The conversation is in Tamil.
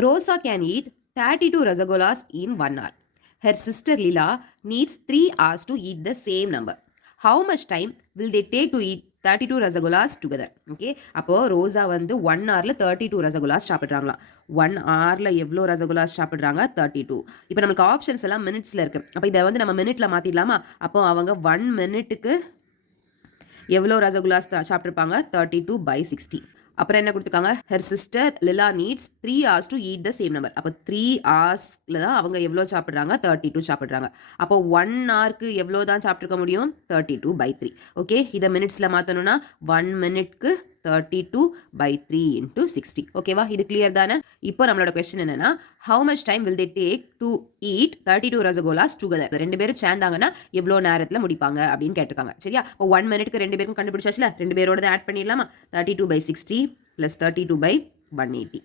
Rosa can eat 32 rasagollas in 1 hour. Her sister Lila needs 3 hours to eat the same number. How much time will they take to eat 32 rasagollas together? Okay, அப்போ ரோசா வந்து 1 hourல 32 ரசகுல்லாஸ் சாப்பிட்றாங்களா. 1 hourல எவ்வளோ ரசகுல்லாஸ் சாப்பிட்றாங்க? 32. இப்போ நமக்கு ஆப்ஷன்ஸ் எல்லாம் மினிட்ஸில் இருக்குது. அப்போ இதை வந்து நம்ம மினிட்ல மாற்றிடலாமா? அப்போ அவங்க 1 minute எவ்வளோ ரசகுல்லாஸ் சாப்பிட்ருப்பாங்க? 32/60. அப்புறம் என்ன கொடுத்துருக்காங்க? Her sister Lila needs 3 hours to eat the same number. அப்போ 3 ஹவர்ஸில் தான் அவங்க எவ்வளோ சாப்பிட்றாங்க? 32 சாப்பிட்றாங்க. அப்போ 1 hourக்கு எவ்வளோ தான் சாப்பிட்ருக்க முடியும்? 32/3. ஓகே, இதை மினிட்ஸில் மாற்றணும்னா 1 minuteக்கு 32/3 into 60. ஓகேவா, இது கிளியர் தானே? இப்போ நம்மளோட கொஸ்டின் என்னன்னா, how much time will they take to eat 32 rasgollas together? ரெண்டு பேரும் சேர்ந்தாங்கன்னா எவ்வளோ நேரத்தில் முடிப்பாங்க அப்படின்னு கேட்டிருக்காங்க. சரியா, இப்போ 1 minuteக்கு ரெண்டு பேருக்கும் கண்டுபிடிச்சாச்சுல, ரெண்டு பேரோட ஆட் பண்ணிடலாமா? 32/60 + 32/180.